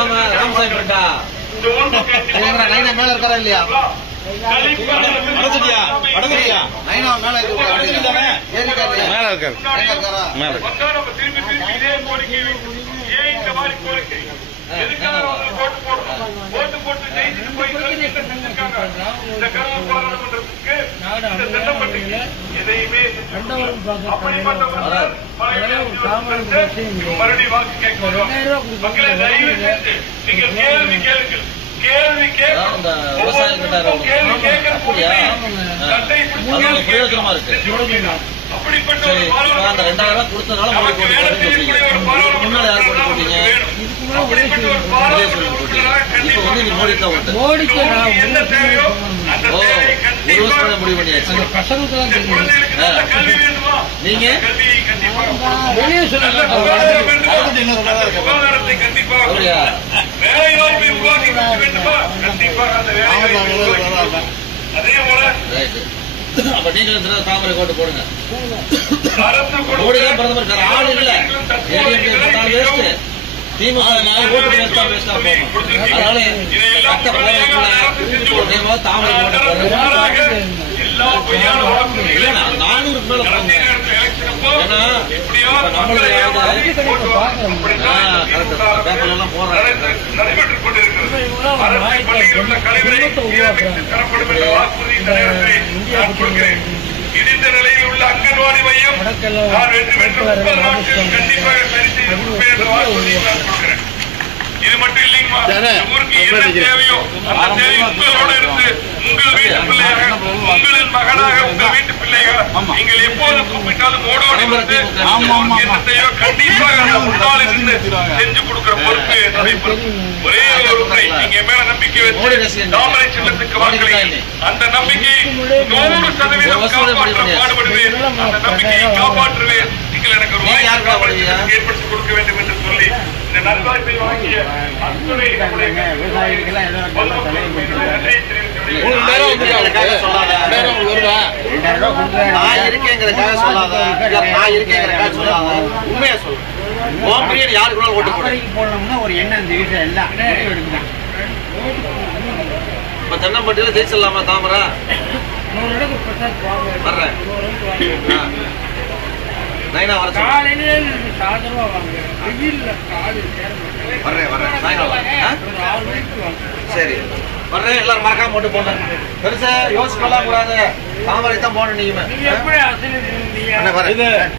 ஆமா ராமசாமி ஃப்ரெண்டா நைனா மேல இருக்காரா இல்லையா? நைனா மேல இருக்காரு. பிரயோஜனமா இருக்கு. சரி, அந்த 2000 கொடுத்தனால முன்னாள் யார் போட்டு போட்டீங்க? இப்ப வந்து நீ மோடி தான் ஓட்டு. ஓ, 1 வருஷம் முடிவு பண்ணியாச்சு. நீங்க அப்ப நீங்க தாமரை கோட்டு போடுங்க. மோடி தான் பிரதமர் சார், ஆள் இல்ல. திமுக ஓட்டு வேஸ்டா போகும். அதனால தாமரை கோட்டை 400 மேல போங்க. ஏன்னா நம்மளுடைய பேப்பர்ல எல்லாம் போடுறாங்க. இடிந்த நிலையில் உள்ள அங்கன்வாடி மையம் நான் 30 நாட்கள் கண்டிப்பாக சரி செய்து கொடுப்பேன் என்று வாக்குறுதியை நான் கொடுக்கிறேன். இது மட்டும் இல்லைங்கம்மா, ஊருக்கு என்ன தேவையோ அந்த தேவை உங்களோட இருந்து உங்கள் வீட்டு பிள்ளையாக, உங்களின் மகனாக, உங்கள் வீட்டு பிள்ளைகள் நீங்கள் எப்போது கூப்பிட்டாலும் ஓடோடி வந்து என்ன தேவையோ கண்டிப்பாக அந்த முன்னால் இருந்து செஞ்சு கொடுக்கிற பொறுப்பு என்னுடைய பொறுப்பு. ஒரே ஒரு முறை நீங்க மேல நம்பிக்கை வச்சு தாமரை சின்னத்துக்கு வாக்களிங்க. அந்த நம்பிக்கையை 100% காப்பாற்ற பாடுபடுவேன். அந்த நம்பிக்கையை காப்பாற்றுவேன். நீங்கள் எனக்கு ஒரு ஏற்படுத்தி கொடுக்க வேண்டும் என்று சொல்லி இந்த நல்வாய்ப்பை வாங்கிய அத்துறை உண்மையா சொல்லுங்க. யாருக்கு ஓட்டு போடணும்னா ஒரு எண்ணம் இந்த வீட்டுல எல்லாம் எடுக்கலாம். இப்ப தென்னம்பட்டியில ஜெயிச்சிடலாமா தாமரை? வர்றேன். நைனா வர சரி வர்றேன். எல்லாரும் மறக்காம போட்டு போனேன். பெருசா யோசிக்கலாம் கூடாது. தாமரை தான் போன நீங்க